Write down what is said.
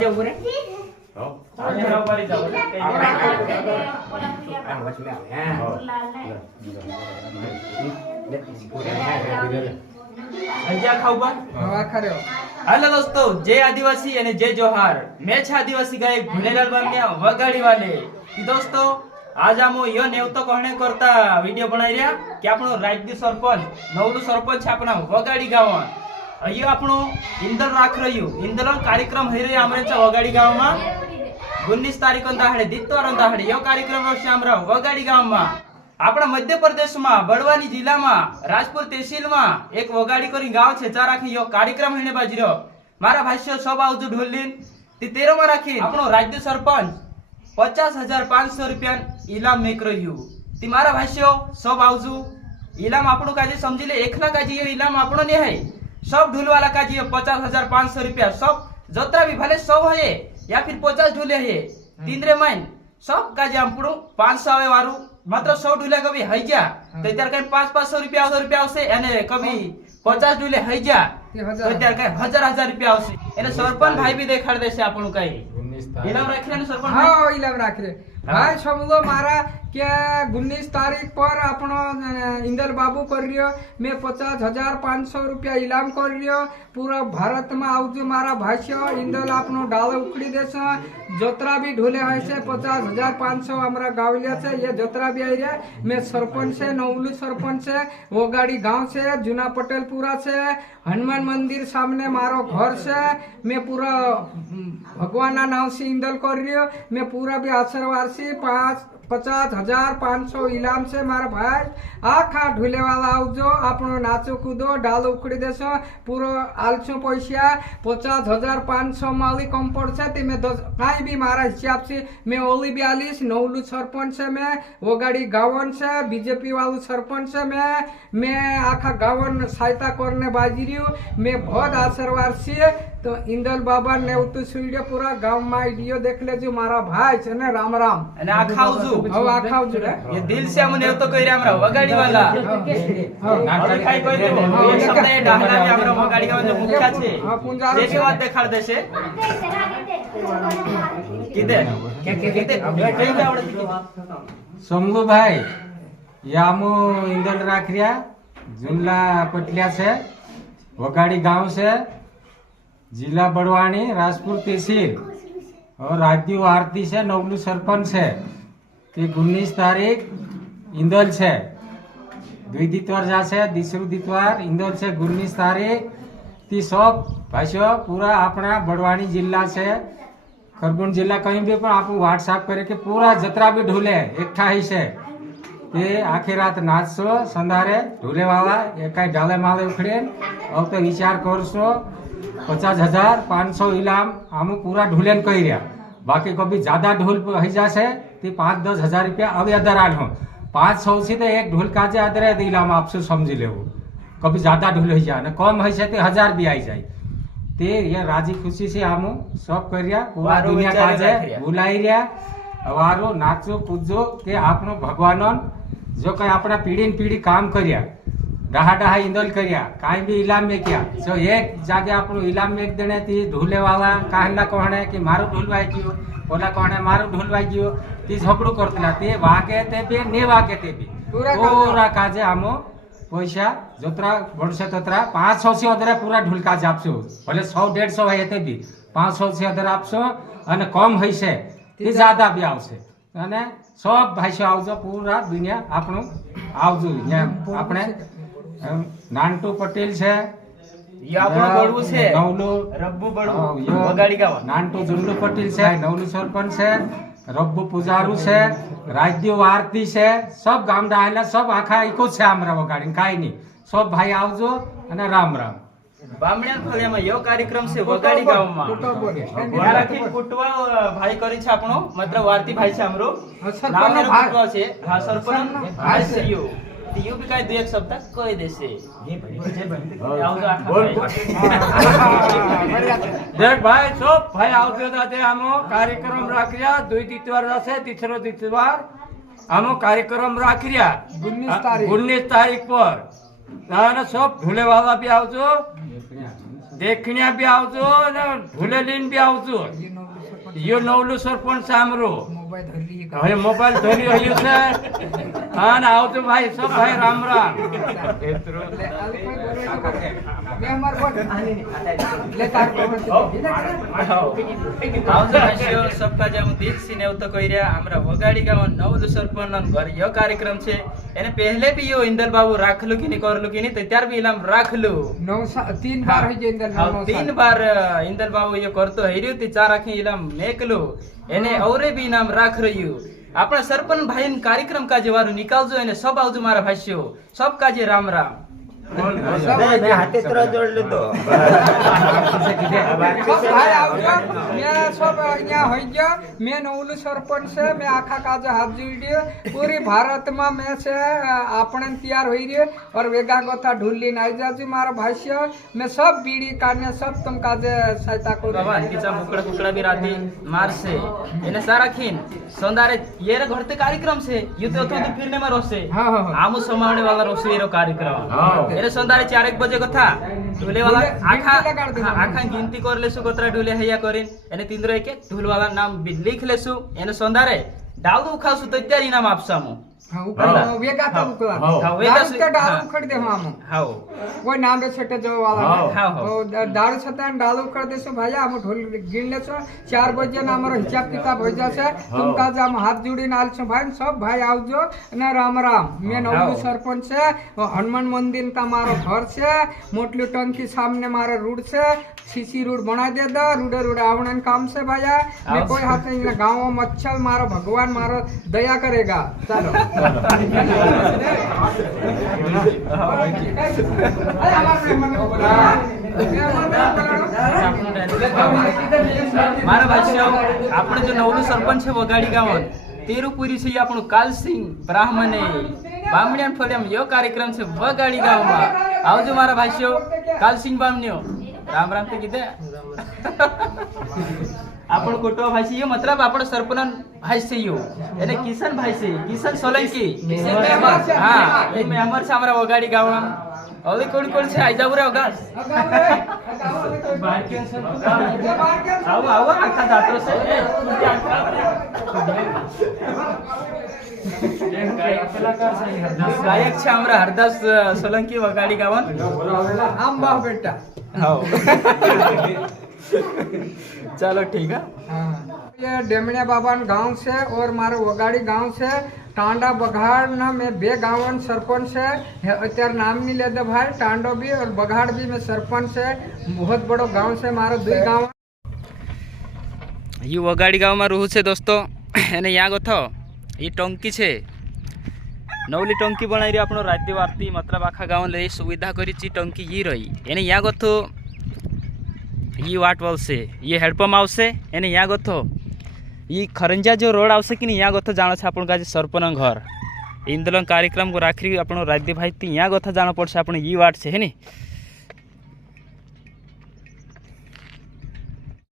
જવું રે હો જરા ઉભારી જાવ અહીંયા ખાવ બન हेलो दोस्तों, जय आदिवासी અને जय जोहार। मैं छ आदिवासी गायक भुनेलाल बामणिया वगाड़ी वाले। दोस्तों आज हम यो नेवतो कहणे करता वीडियो बनाई રહ્યા કે આપણો રાજ્ય સરપંચ નવલું સરપંચ છે આપણા વગાડી ગામમાં। અહીંયા આપણો ઇન્દર રાખ રહ્યું ઇન્દરનો કાર્યક્રમ થઈ રહ્યો આમરેચા વગાડી ગામમાં 19 તારીખ અંદાહડે દિત્વાર અંદાહડે યો કાર્યક્રમ છે આમરા વગાડી ગામમાં। આપણા મધ્ય પ્રદેશમાં બળવાની જિલ્લામાં રાજપુર તહેસીલમાં એક વગાડી કરી ગાવ છે ત્યાં રાખી યો કાર્યક્રમ હેને બાજરો મારા ભાષ્ય સબ આવજો ઢોલીન તે 13 માં રાખી આપણો રાજ્ય સરપંચ 50,500 રૂપિયા ઇનામ મેક રહ્યું તે મારા ભાષ્યો સબ આવજો ઇનામ આપણો કાજે સમજી લે એકલા કાજે યો ઇનામ આપણો ને હે सब ढोल वाला काजी 50,500 रुपया सब जतरा भी भले 100 है या फिर 50 ढोले है तीन रे माइन सब काजी हमपुडू 500 आवे वारू मात्र 100 ढोले कभी हई जा तो त्यार कई 500 रुपया આવશે અને કभी 50 ढोले हई जा तो त्यार कई 1000 रुपया આવશે એને સરપંચ ભાઈ भी દેખાડ દેશે આપણું કઈ ઇનામ રાખી ને સરપંચ હા ઇનામ રાખી ભાઈ સમજો મારા કે 19 તારીખ પર આપણો ઇન્દર બાબુ કર્યો મેં 50,500 રૂપિયા ઇનામ કર્યો પૂરા ભારતમાં આવજો મારા ભાષ્ય ઇન્દર આપણો ડાળો ઉકળી દેશે જતરા भी ढोले है से 50,500 हमारा गावलिया से ये जतरा भी आई है मैं सरपंच से नवलू सरपंच से वोगाड़ी गांव से जूना पटेलपुरा से हनुमान मंदिर सामने मारो घर से मैं पूरा भगवान ना नाम से इंदल कर रही हूँ मैं पूरा भी आशीर्वाद से 50,500 इनाम से मारा भाई आखा ढूले वाला आवजो आपनो नाचो कूदो डाल उखड़ी देसो पूरो आलसो पैसा 50,500 माली कम पड़से ते मैं काई भी मारा हिसाब से मैं ओली 42 नवलू सरपंच से मैं वोगाड़ी गावन से बीजेपी वालू सरपंच से मैं आखा गावन सहायता करने बाजी रही हूँ मैं बहुत आशीर्वाद से तो इंदल बाबा ने उतु सुइडे पूरा गांव में वीडियो देख लेजो मारा भाई છે ને રામ રામ અને આ ખાવજો હવે આ ખાવજો રે ये दिल से हम नेवतो कई हमरा वगाड़ी वाला નાટક ખાઈ કોઈ દેવો એ શબ્દ એ ડાહલા में हमरा वगाड़ी गाव जो मुख्य છે જે વાત દેખાડ દેશે કીધે કીધે કઈ આવડે समलू भाई यामो इंदल राखरिया जुनला पटलिया से वगाड़ी गांव से जिला बड़वानी राजपुर तहसील और राज्य आरती से नवलू सरपंच है कि 19 तारीख इंदल से द्वितीय जासे तीसरू दितवार इंदल से 19 तारीख ती सब भाषा पूरा अपना बड़वानी जिला से खरगोन जिला कहीं भी पर आप व्हाट्सएप करे कि पूरा जतरा भी ढोले एकठा ही से ते आखी रात नाचो संधारे ढोले वाला एक डाले माले उखड़े अब तो विचार करसो 50,500 इनाम हम पूरा ढोलन कही रहा बाकी कभी ज्यादा ढोल ही जासे ते 5-10 हजार रुपया अब अदरान हो 500 से तो एक ढोल काजे अदरे इनाम आपसे समझ ले कभी ज्यादा ढोल हो जाए कम है से 1000 भी आई जाए ते ये राजी खुशी से हम सब कर रिया पूरा दुनिया काजे बुलाई रिया अवारो नाचो कूदो के आपनो भगवानन जो कई अपना पीढ़ी न पीढ़ी काम करिया डाहा डाहा इंदल करिया काई भी इलाम में किया जो एक जागे आपनो इलाम में देने थी ढूले वाला कहना कहने कि मारो ढूलवाई गयो बोला कहने मारो ढूलवाई गयो ती झगड़ो करतला ते वाके ते भी ने वाके ते भी पूरा काजे हमो पैसा जतरा बड़से ततरा 500 से अदरा पूरा ढोल काज आपसो भले 100-150 है ते भी 500 से अदर आपसो અને कम है से તે ज्यादा भी આવશે અને सब ભાષા આવજો પૂરા દુનિયા આપણો આવજો અહીંયા આપણે નાનટુ પટેલ છે ये આપણો બળવું છે નવલુ રબ્બુ બળવું વગાડી ગાવ નાનટુ જુલ્લુ પટેલ છે નવલુ સરપંચ છે રબ્બુ પૂજારુ છે રાજ્ય આરતી છે सब ગામડા આયલા सब આખા ઈકો છે આમરા વગાડી કાઈ નહીં सब ભાઈ આવજો અને રામ રામ બામણિયા ફળિયામાં યો કાર્યક્રમ છે વગાડી ગામમાં વારાથી કુટવા ભાઈ કરી છે આપણો મતલબ વારતી ભાઈ છે हमरो નામ કુટવા છે હા સરપંચ ભાઈ છે યો યો भी કાઈ દો એક શબ્દ કહી દેશે આવજો देख भाई सब भाई आवते जाते हमो कार्यक्रम राखरिया दुई दितवार जासे तीसरो दितवार हमो कार्यक्रम राखरिया 19 तारीख पर सब ढोले वाला भी आवजो देखण्या बी आवजो ने भुलेलीन बी आवजो यो नवलू सरपंच आमरो मोबाईल धरली का હવે મોબાઈલ ધરી રહ્યું છે હા ને આવજો ભાઈ સબ ભાઈ રામ રામ મે અમાર બોલ લે તાર આવજો ભાઈઓ સબકા જે હું દીક્ષી ને તો કહી રહ્યા हमरा વગાડી ગામ નવલું સરપંચ ઘર યો કાર્યક્રમ છે એને પહેલે બી યો ઇન્દલ બાબુ રાખલું કે ની કરલું કે ની ત્યાર બી ઇલામ રાખલું 3 બાર હઈ જે ઇન્દર 3 બાર ઇન્દલ બાબુ યો કરતો હેર્યું તી 4 આખી ઇલામ મેકલું એને ઔરે બી નામ રાખ રહ્યું આપણા સરપંચ ભાઈ કાર્યક્રમ કાજે વારું નિકાલજો એને સબ આવજો મારા ભાઈઓ સબ કાજે રામ રામ મેં હાથે તરો જોડ લીધો ભાઈ આવજો મે सब અહીંયા હોઈ ગયો મે નવલું સરપંચ છે મે આખા કાજે હાથ જોડ્યો પૂરી ભારતમાં મે છે આપણે તૈયાર હોઈ રહ્યો और वेगा गोथा ढुल्ली नाई जाजी मारा भाष्य मैं सब बीड़ी काने सब तुम काजे सहायता को बाबा किचा मुकड़ा कुकड़ा भी राती मार से એને સારાખીન સોંદારે યેર ઘરતે કાર્યક્રમ છે યુ તો ફિરને માં રોસે हाँ हाँ हाँ આમુ સમાવણે વાળા રોસે એરો કાર્યક્રમ એને સોંદારે 4 બજે કથા ઢોલે વાળા આખા ગિનતી કર લેસુ કતરા ઢોલે હૈયા કરીન એને તિંદરો કે ઢોલ વાળા નામ લીખ લેસુ એને સોંદારે ડાળું ઉખાવસુ તો ત્યારે ઇનામ આપસામુ हाँ ऊपर वेगा तो उकला हाँ, वेगा दारू से- के डाल हाँ। उखड़ दे हम હાઉ कोई नाम रे छटे जो वाला हाँ, हाँ। तो दारू छते डाल उखड़ दे सो भाई हम ढोल गिन ले सो 4 बजे ना हमरो हिसाब किताब हो जासे तुम का हम हाथ जोड़ी नाल छो भाई सब भाई आवजो ने राम राम मैं नवलू सरपंच है हनुमान मंदिर ता मारो घर से मोटली टंकी सामने मारो रोड से सीसी रोड बना दे दो रोड आवणन काम से भाई मैं कोई हाथ नहीं गांव मच्छल मारो भगवान मारो दया करेगा चलो મારા ભાઈઓ આપણે જો નવલું સરપંચ છે વગાડી ગાવન તેરુપુરી છે આપણું કાલસિંહ બ્રાહ્મણે બામણ્યાન ફળિયામ યો કાર્યક્રમ છે વગાડી ગામમાં આવજો મારા ભાઈઓ કાલસિંહ બામણ્યો રામ રામ તે કીધે આપણો કોટો ભાઈ છે મતલબ આપણો સરપંચ ભાઈ છે યો એને કિશન ભાઈ છે કિશન સોલંકી હા એ મેમ્બર છે અમારા વગાડી ગામમાં હવે કોણ કોણ છે આઈ જાવ રે અગાસ આવો આવો આખા જાત્રો છે ગાયક છે અમારા હરદાસ સોલંકી વગાડી ગાવન आम बाह बेटा હાઉ चलो ठीक है हाँ। ये डेमड़िया बाबा गांव से और मारे वगाड़ी गांव से टांडा बघाड़ ना में 2 गांवन सरपंच है अत्यार नाम नहीं लेते भाई टांडो भी और बघाड़ भी में सरपंच है बहुत बड़ो गांव से मारो 2 गांव ये वगाड़ी गाँव में रहू है दोस्तों एने यहाँ गो ये टंकी है नवली टंकी बनाई रही अपनो राज्य वार्ती मतलब आखा गाँव ले सुविधा करी टंकी ये रही एने यहाँ गो ये वाट वाल से ये हेडपम्प आवशे एने यहाँ गो ये खरंजा जो रोड आवशे कि यहाँ गो जानो छे आपन का सरपंच घर इंदलन कार्यक्रम को राखी अपन राज्य भाई यहाँ गो जाना पड़े अपन ये वाट से है नी